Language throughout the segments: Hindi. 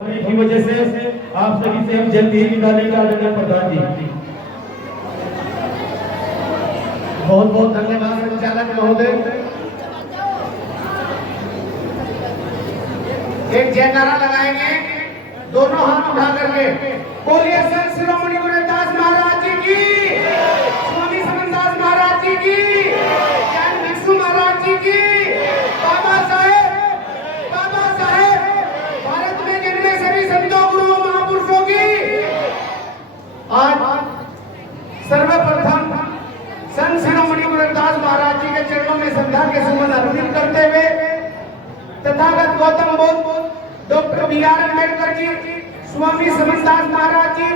की वजह से आप सभी से हम जल्दी ही निकालेंगे आदरणीय प्रधान जी। बहुत बहुत धन्यवाद संचालक महोदय। एक जयकारा लगाएंगे दोनों हाथ उठा करके। बोलिए संत शिरोमणि गुरु रविदास महाराज जी की, स्वामी समनदास महाराज जी की, ज्ञान भिक्षु महाराज जी की। बाबा साहेब भारत में जन्मे सभी संतों गुरुओं महापुरुषों की आज सर्वप्रथम संत शिरोमणि गुरु रविदास महाराज जी के चरणों में श्रद्धा के सुमन अर्पित करते हुए तथागत गौतम बुद्ध, डॉक्टर बी.आर. अम्बेडकर जी, स्वामी समनदास महाराज जी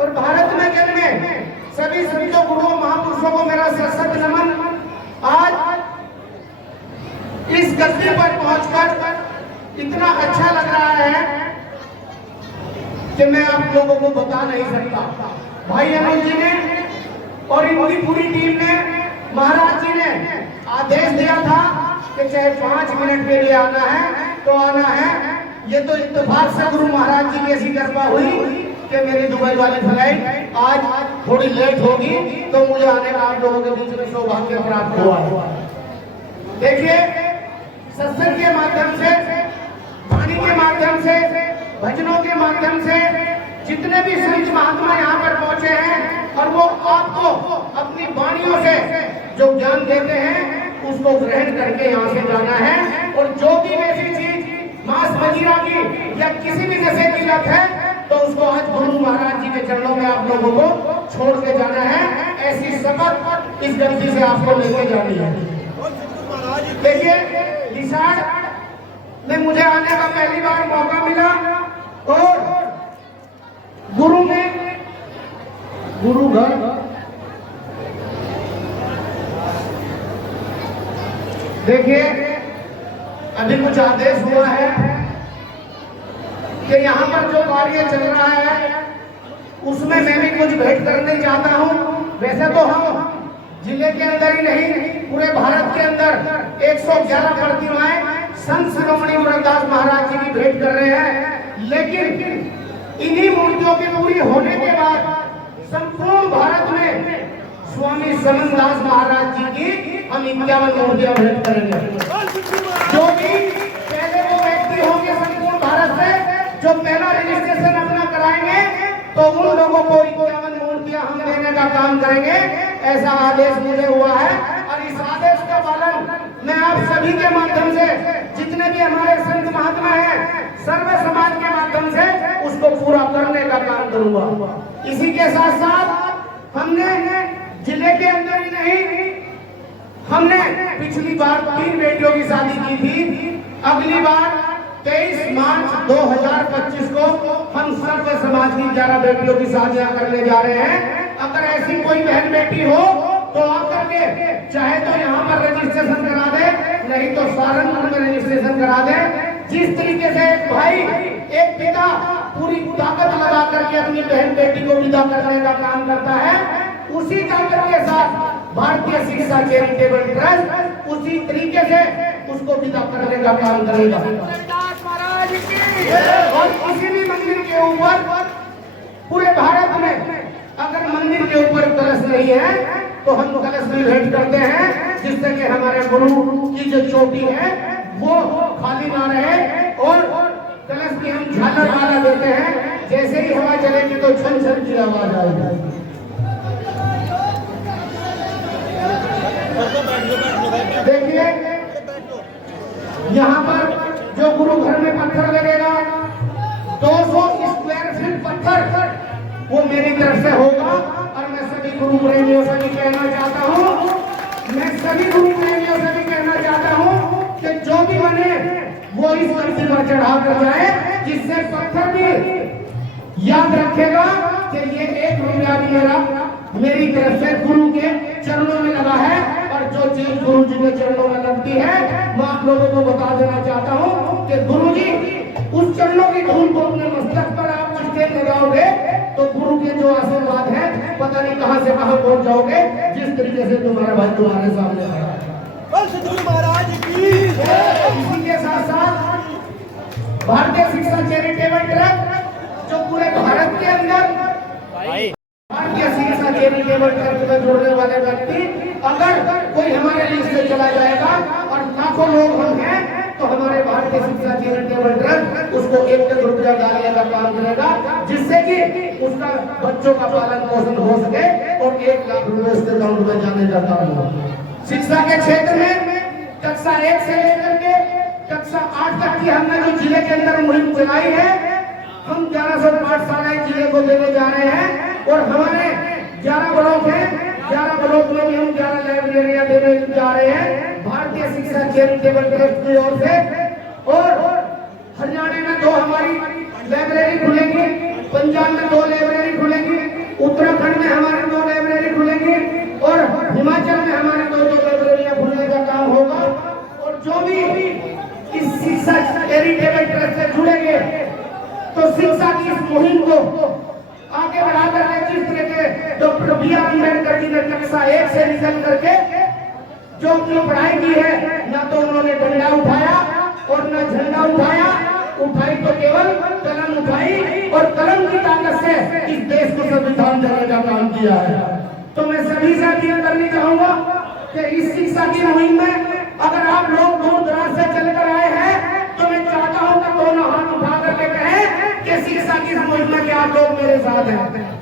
और भारत में जन्मे सभी संतों गुरुओं महापुरुषों को मेरा सशक्त नमन। आज इस गद्दी पर पहुंचकर इतना अच्छा लग रहा है कि मैं आप लोगों को बता नहीं सकता। भाई अनिल जी ने और इनकी पूरी टीम ने, महाराज जी ने आदेश दिया था कि चाहे 5 मिनट के लिए आना है तो आना है। ये तो इत्तेफाक से गुरु महाराज जी की ऐसी कृपा हुई कि मेरी दुबई वाली फ्लाइट आज थोड़ी लेट होगी तो मुझे आने का आप लोगों के बीच में सौभाग्य प्राप्त हुआ है। देखिए, सत्संग के माध्यम से, वाणी के माध्यम से, भजनों के माध्यम से जितने भी संत महात्मा यहाँ पर पहुंचे हैं और वो आपको अपनी वाणियों से जो ज्ञान देते हैं उसको ग्रहण करके यहाँ से जाना है। और जो भी ऐसी चीज मांस मदिरा की या किसी भी नशे की लत है तो उसको आज गुरु महाराज जी के चरणों में आप लोगों को छोड़ के जाना है। ऐसी शपथ इस गद्दी से आपको लेके जानी है। देखिए, रिसार्ट में मुझे आने का पहली बार मौका मिला और गुरु घर देखिए, अभी कुछ आदेश हुआ है कि यहाँ पर जो कार्य चल रहा है उसमें मैं भी कुछ भेंट करने चाहता हूँ। वैसे तो हम जिले के अंदर ही नहीं, पूरे भारत के अंदर 111 प्रतिमाएं संत शिरोमणि गुरु रविदास महाराज जी की भेंट कर रहे हैं, लेकिन इन्हीं मूर्तियों की पूरी होने के बाद संपूर्ण भारत में स्वामी समनदास महाराज जी की हम 51 मूर्तियां भेंट करेंगे। जो भी पहले वो व्यक्ति होंगे संपूर्ण भारत से जो पहला रजिस्ट्रेशन अपना कराएंगे तो उन लोगों को 51 मूर्तियां हम देने का काम करेंगे। ऐसा आदेश मुझे हुआ है और इस आदेश का पालन मैं आप सभी के माध्यम से, जितने भी हमारे संत महात्मा हैं, सर्व समाज के माध्यम से उसको पूरा करने का काम करूंगा। इसी के साथ साथ हमने जिले के अंदर ही नहीं, हमने पिछली बार 3 बेटियों की शादी की थी। अगली बार 23 मार्च 2025 को हम सर्व समाज की 11 बेटियों की शादियां करने जा रहे हैं। अगर ऐसी कोई बहन बेटी हो तो आकर के चाहे तो यहाँ पर रजिस्ट्रेशन करा दे, नहीं तो सहारनपुर में रजिस्ट्रेशन करा दे। जिस तरीके से एक भाई, एक पिता पूरी ताकत लगा करके अपनी बहन बेटी को विदा करने का काम करता है, उसी ताकत के साथ भारतीय शिक्षा चैरिटेबल ट्रस्ट उसी तरीके से उसको विदा करने का काम करेगा। और किसी भी मंदिर के ऊपर, पूरे भारत में अगर मंदिर के ऊपर कलश नहीं है तो हम कलश भी भेंट करते हैं, जिससे कि हमारे गुरु की जो चोटी है वो खाली ना रहे। और कलश की हम झालर माला देते हैं, जैसे ही हवा चलेगी तो छन छन की आवाज आएगी। देखिए, यहाँ पर जो गुरु घर में पत्थर लगेगा 200 स्क्वायर फीट पत्थर वो मेरी तरफ से होगा। और मैं सभी गुरु प्रेमियों से भी कहना चाहता हूँ, मैं सभी गुरु प्रेमियों से भी कहना चाहता हूँ कि जो भी बने वो इस गद्दी पर चढ़ा कर जाए, जिससे पत्थर भी याद रखेगा कि ये 1 रुपया भी मेरी तरफ से गुरु के चरणों में लगा है। और जो चीज गुरु जी के चरणों में लगती है मैं आप लोगों को बता देना चाहता हूँ कि गुरु जी उस चरणों की धूल को अपने मस्तक पर आप चिपके लगाओगे तो गुरु के जो आशीर्वाद है पता नहीं कहां से कहां पहुंच जाओगे, जिस तरीके से तुम्हारा भाई तुम्हारे सामने आया है। इसी के साथ साथ भारतीय शिक्षा चैरिटेबल ट्रस्ट चला जाएगा और लाखों लोग हम हैं तो हमारे भारतीय शिक्षा चैरिटेबल ट्रस्ट उसको 1 लाख रुपया डालने का काम करेगा, जिससे कि उसका बच्चों का पालन पोषण हो सके और 1 लाख रुपए उसके अकाउंट में जाने का काम हो। शिक्षा के क्षेत्र में कक्षा 1 से लेकर के कक्षा 8 तक की हमने जो जिले के अंदर मुहिम चलाई है, हम 1100 पाठशालाएं जिले को देने जा रहे हैं और हमारे 11 ब्लॉक हैं, 11 ब्लॉक में भी हम 11 लाइब्रेरियां देने जा रहे हैं भारतीय शिक्षा चैरिटेबल ट्रस्ट की ओर से। और हरियाणा में 2 हमारी लाइब्रेरी खुलेगी, पंजाब में 2 लाइब्रेरी खुलेगी, उत्तराखंड में हमारी 2 लाइब्रेरी खुलेगी और हिमाचल में हमारे 2 लाइब्रेरियां खुलने का काम होगा। और जो भी इस शिक्षा चैरिटेबल ट्रस्ट से जुड़ेंगे तो शिक्षा की इस मुहिम को आगे बढ़ाकर के जिस तरह के डॉक्टर बी.आर. अम्बेडकर जी ने कक्षा 1 से निकल करके जो अपनी पढ़ाई की है, ना तो उन्होंने डंडा उठाया और न झंडा उठाया, उठाई तो केवल कलम उठाई और कलम की ताकत से इस देश को संविधान देने का काम किया है। तो मैं सभी से अपील करनी चाहूंगा कि इस शिक्षा की मुहिम में अगर आप लोग दूर दराज से चलकर आए हैं तो मैं चाहता हूं कि दोनों हाथ उठा करके कहें कि शिक्षा की मुहिम में क्या आप लोग मेरे साथ हैं।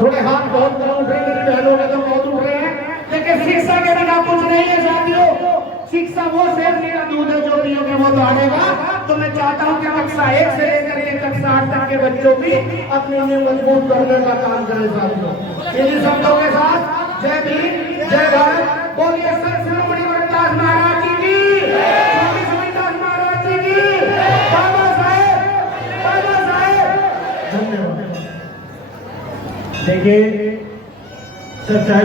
थोड़े हाथ बहुत कम उठ रहे हैं, मेरी बहनों के तो बहुत उठ रहे हैं, लेकिन शिक्षा के बिना कुछ नहीं है साथियों। शिक्षा वो शेर मेरा दूध है जो पियोगे वो दौड़ेगा। तो मैं चाहता हूं कि कक्षा 1 से लेकर के कक्षा 8 तक के बच्चों भी अपने लिए मजबूत करने का काम करें साथियों। इन्हीं शब्दों के साथ जय भीम, जय भारत, बोलिए सर शिरोमणि गुरुदास महाराज जी की, स्वामी सुमिरदास महाराज जी की, बाबा साहेब, धन्यवाद। देखिए सच्चाई